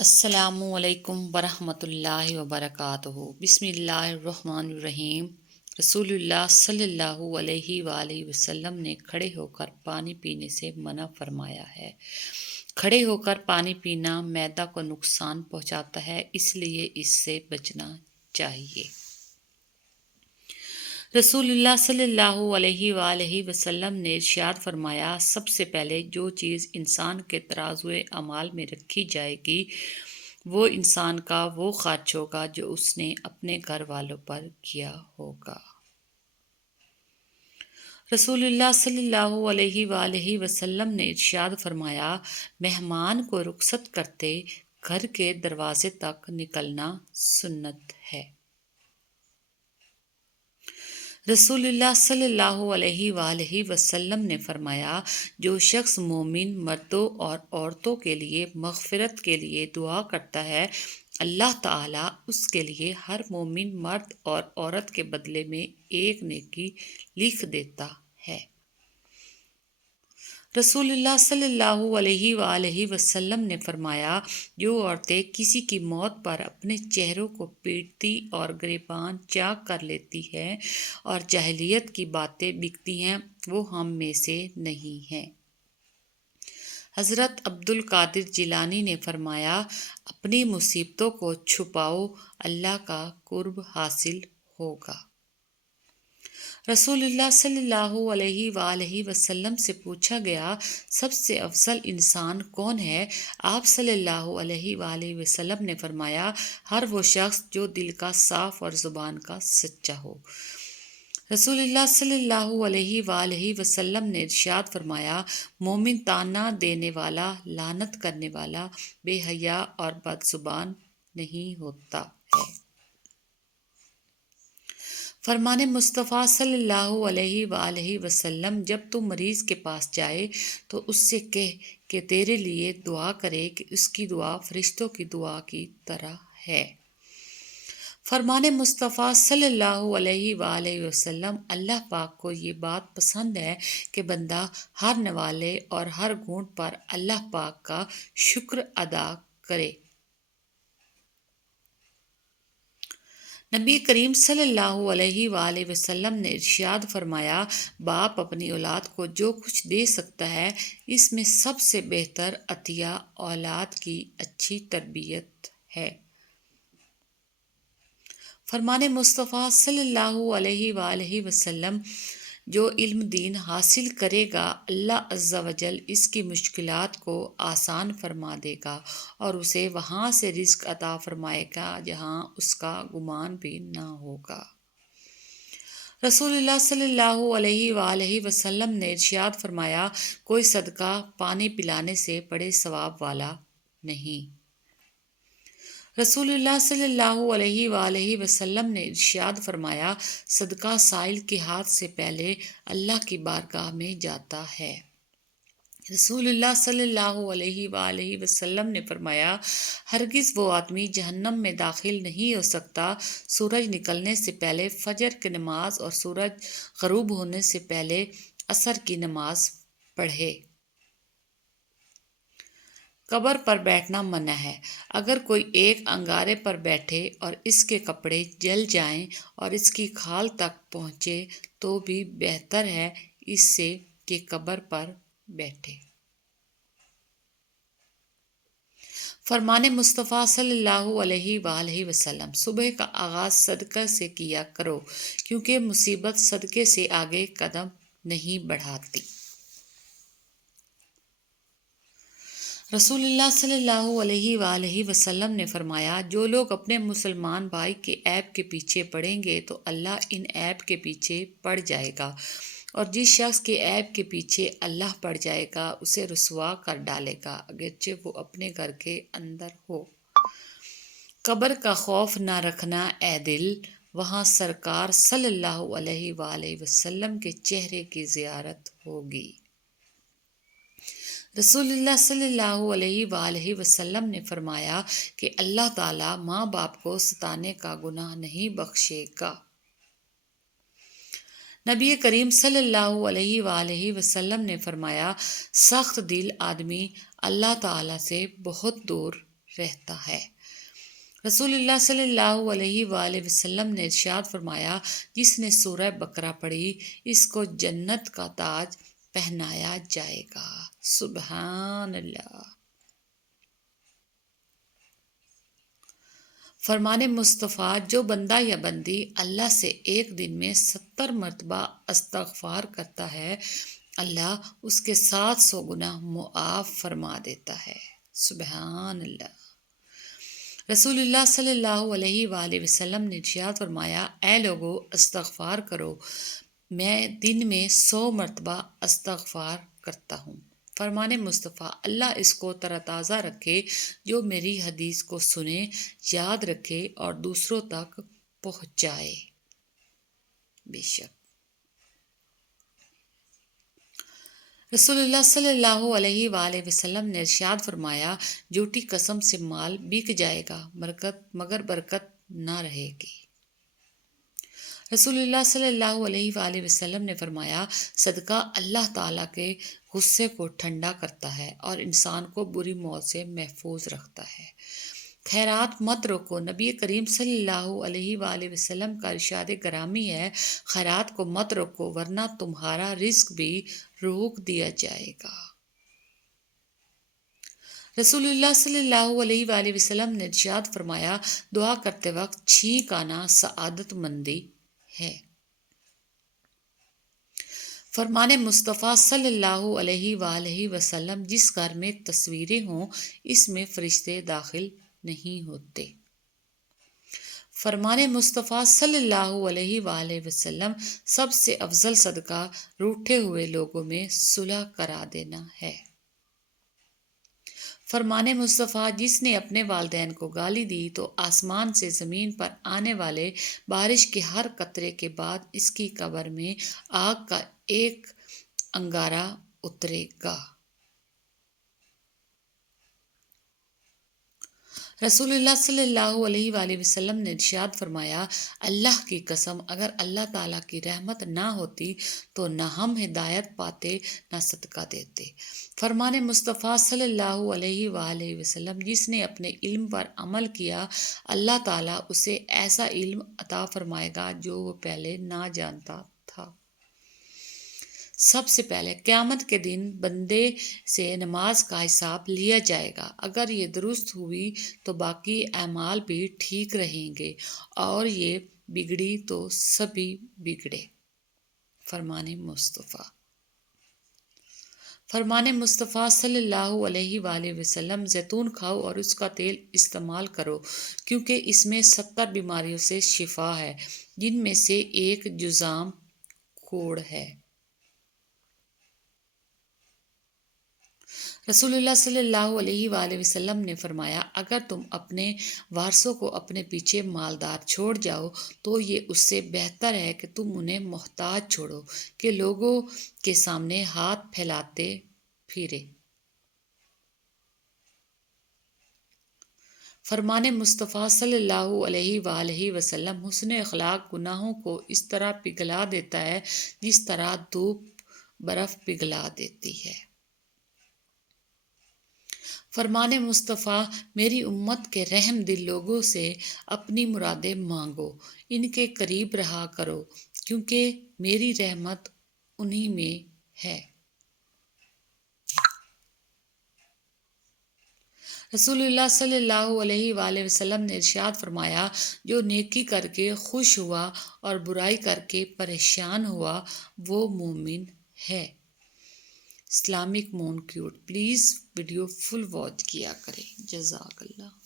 السلام علیکم ورحمۃ اللہ وبرکاتہ۔ بسم اللہ الرحمن الرحیم۔ رسول اللہ صلی اللہ علیہ وآلہ وسلم نے کھڑے ہو کر پانی پینے سے منع فرمایا ہے۔ کھڑے ہو کر پانی پینا معدہ کو نقصان پہنچاتا ہے، اس لیے اس سے بچنا چاہیے۔ رسول اللہ صلی اللہ علیہ وآلہ وسلم نے ارشاد فرمایا، سب سے پہلے جو چیز انسان کے ترازوئے اعمال میں رکھی جائے گی وہ انسان کا وہ خرچ ہوگا جو اس نے اپنے گھر والوں پر کیا ہوگا۔ رسول اللہ صلی اللہ علیہ وآلہ وسلم نے ارشاد فرمایا، مہمان کو رخصت کرتے گھر کے دروازے تک نکلنا سنت ہے۔ رسول اللہ صلی اللہ علیہ وآلہ وسلم نے فرمایا، جو شخص مومن مردوں اور عورتوں کے لیے مغفرت کے لیے دعا کرتا ہے، اللہ تعالیٰ اس کے لیے ہر مومن مرد اور عورت کے بدلے میں ایک نیکی لکھ دیتا ہے۔ رسول اللہ صلی اللہ علیہ وآلہ وسلم نے فرمایا، جو عورتیں کسی کی موت پر اپنے چہروں کو پیٹتی اور گریبان چاک کر لیتی ہیں اور جاہلیت کی باتیں بکتی ہیں، وہ ہم میں سے نہیں ہیں۔ حضرت عبد القادر جیلانی نے فرمایا، اپنی مصیبتوں کو چھپاؤ، اللہ کا قرب حاصل ہوگا۔ رسول اللہ صلی اللہ علیہ وآلہ وسلم سے پوچھا گیا، سب سے افضل انسان کون ہے؟ آپ صلی اللہ علیہ وآلہ وسلم نے فرمایا، ہر وہ شخص جو دل کا صاف اور زبان کا سچا ہو۔ رسول اللہ صلی اللہ علیہ وآلہ وسلم نے ارشاد فرمایا، مومن طعنہ دینے والا، لعنت کرنے والا، بے حیا اور بد زبان نہیں ہوتا ہے۔ فرمان مصطفیٰ صلی اللہ علیہ وآلہ وسلم، جب تو مریض کے پاس جائے تو اس سے کہہ کہ تیرے لیے دعا کرے کہ اس کی دعا فرشتوں کی دعا کی طرح ہے۔ فرمان مصطفیٰ صلی اللہ علیہ وآلہ وسلم، اللہ پاک کو یہ بات پسند ہے کہ بندہ ہر نوالے اور ہر گھونٹ پر اللہ پاک کا شکر ادا کرے۔ نبی کریم صلی اللہ علیہ وآلہ وسلم نے ارشاد فرمایا، باپ اپنی اولاد کو جو کچھ دے سکتا ہے، اس میں سب سے بہتر عطیہ اولاد کی اچھی تربیت ہے۔ فرمان مصطفیٰ صلی اللہ علیہ وآلہ وسلم، جو علم دین حاصل کرے گا، اللہ عز و جل اس کی مشکلات کو آسان فرما دے گا اور اسے وہاں سے رزق عطا فرمائے گا جہاں اس کا گمان بھی نہ ہوگا۔ رسول اللہ صلی اللہ علیہ وآلہ وسلم نے ارشاد فرمایا، کوئی صدقہ پانی پلانے سے بڑے ثواب والا نہیں۔ رسول اللہ صلی اللہ علیہ وآلہ وسلم نے ارشاد فرمایا، صدقہ سائل کے ہاتھ سے پہلے اللہ کی بارگاہ میں جاتا ہے۔ رسول اللہ صلی اللہ علیہ وآلہ وسلم نے فرمایا، ہرگز وہ آدمی جہنم میں داخل نہیں ہو سکتا سورج نکلنے سے پہلے فجر کی نماز اور سورج غروب ہونے سے پہلے عصر کی نماز پڑھے۔ قبر پر بیٹھنا منع ہے۔ اگر کوئی ایک انگارے پر بیٹھے اور اس کے کپڑے جل جائیں اور اس کی کھال تک پہنچے تو بھی بہتر ہے اس سے کہ قبر پر بیٹھے۔ فرمان مصطفیٰ صلی اللہ علیہ وآلہ وسلم، صبح کا آغاز صدقہ سے کیا کرو، کیونکہ مصیبت صدقے سے آگے قدم نہیں بڑھاتی۔ رسول اللہ صلی اللہ علیہ وآلہ وسلم نے فرمایا، جو لوگ اپنے مسلمان بھائی کے عیب کے پیچھے پڑیں گے تو اللہ ان عیب کے پیچھے پڑ جائے گا، اور جس شخص کے عیب کے پیچھے اللہ پڑ جائے گا اسے رسوا کر ڈالے گا، اگرچہ وہ اپنے گھر کے اندر ہو۔ قبر کا خوف نہ رکھنا اے دل، وہاں سرکار صلی اللہ علیہ وآلہ وسلم کے چہرے کی زیارت ہوگی۔ رسول اللہ صلی اللہ علیہ وآلہ وسلم نے فرمایا کہ اللہ تعالیٰ ماں باپ کو ستانے کا گناہ نہیں بخشے گا۔ نبی کریم صلی اللہ علیہ وآلہ وسلم نے فرمایا، سخت دل آدمی اللہ تعالیٰ سے بہت دور رہتا ہے۔ رسول اللہ صلی اللہ علیہ وآلہ وسلم نے ارشاد فرمایا، جس نے سورہ بقرہ پڑھی اس کو جنت کا تاج پہنایا جائے گا۔ سبحان اللہ۔ فرمان مصطفیٰ، جو بندہ یا بندی اللہ سے ایک دن میں 70 مرتبہ استغفار کرتا ہے، اللہ اس کے 700 گناہ معاف فرما دیتا ہے۔ سبحان اللہ۔ رسول اللہ صلی اللہ علیہ وآلہ وسلم نے ارشاد فرمایا، اے لوگو استغفار کرو، میں دن میں 100 مرتبہ استغفار کرتا ہوں۔ فرمان مصطفیٰ، اللہ اس کو تر تازہ رکھے جو میری حدیث کو سنے، یاد رکھے اور دوسروں تک پہنچائے۔ بے شک رسول اللہ صلی اللہ علیہ وآلہ وسلم نے ارشاد فرمایا، جھوٹی قسم سے مال بک جائے گا مگر برکت نہ رہے گی۔ رسول اللہ صلی اللہ علیہ وآلہ وسلم نے فرمایا، صدقہ اللہ تعالیٰ کے غصے کو ٹھنڈا کرتا ہے اور انسان کو بری موت سے محفوظ رکھتا ہے۔ خیرات مت روکو۔ نبی کریم صلی اللہ علیہ وآلہ وسلم کا ارشاد گرامی ہے، خیرات کو مت روکو ورنہ تمہارا رزق بھی روک دیا جائے گا۔ رسول اللہ صلی اللہ علیہ وآلہ وسلم نے ارشاد فرمایا، دعا کرتے وقت چھینک آنا سعادت مندی ہے۔ فرمان مصطفیٰ صلی اللہ علیہ وآلہ وسلم، جس گھر میں تصویریں ہوں اس میں فرشتے داخل نہیں ہوتے۔ فرمان مصطفیٰ صلی اللہ علیہ وآلہ وسلم، سب سے افضل صدقہ روٹھے ہوئے لوگوں میں صلح کرا دینا ہے۔ فرمان مصطفیٰ، جس نے اپنے والدین کو گالی دی تو آسمان سے زمین پر آنے والے بارش کے ہر قطرے کے بعد اس کی قبر میں آگ کا ایک انگارہ اترے گا۔ رسول اللہ صلی اللہ علیہ وآلہ وسلم نے ارشاد فرمایا، اللہ کی قسم، اگر اللہ تعالیٰ کی رحمت نہ ہوتی تو نہ ہم ہدایت پاتے نہ صدقہ دیتے۔ فرمان مصطفیٰ صلی اللہ علیہ وآلہ وسلم، جس نے اپنے علم پر عمل کیا، اللہ تعالیٰ اسے ایسا علم عطا فرمائے گا جو وہ پہلے نہ جانتا تھا۔ سب سے پہلے قیامت کے دن بندے سے نماز کا حساب لیا جائے گا۔ اگر یہ درست ہوئی تو باقی اعمال بھی ٹھیک رہیں گے اور یہ بگڑی تو سبھی بگڑے۔ فرمان مصطفیٰ۔ فرمان مصطفیٰ صلی اللہ علیہ وآلہ وسلم، زیتون کھاؤ اور اس کا تیل استعمال کرو کیونکہ اس میں 70 بیماریوں سے شفا ہے، جن میں سے ایک جذام کوڑ ہے۔ رسول اللہ صلی اللہ علیہ وآلہ وسلم نے فرمایا، اگر تم اپنے وارثوں کو اپنے پیچھے مالدار چھوڑ جاؤ تو یہ اس سے بہتر ہے کہ تم انہیں محتاج چھوڑو کہ لوگوں کے سامنے ہاتھ پھیلاتے پھرے۔ فرمان مصطفیٰ صلی اللہ علیہ وآلہ وسلم، حسن اخلاق گناہوں کو اس طرح پگھلا دیتا ہے جس طرح دھوپ برف پگھلا دیتی ہے۔ فرمان مصطفیٰ، میری امت کے رحم دل لوگوں سے اپنی مرادیں مانگو، ان کے قریب رہا کرو کیونکہ میری رحمت انہی میں ہے۔ رسول اللہ صلی اللہ علیہ وآلہ وسلم نے ارشاد فرمایا، جو نیکی کر کے خوش ہوا اور برائی کر کے پریشان ہوا وہ مومن ہے۔ اسلامک مونکیوٹ، پلیز ویڈیو فل واچ کیا کریں۔ جزاک اللہ۔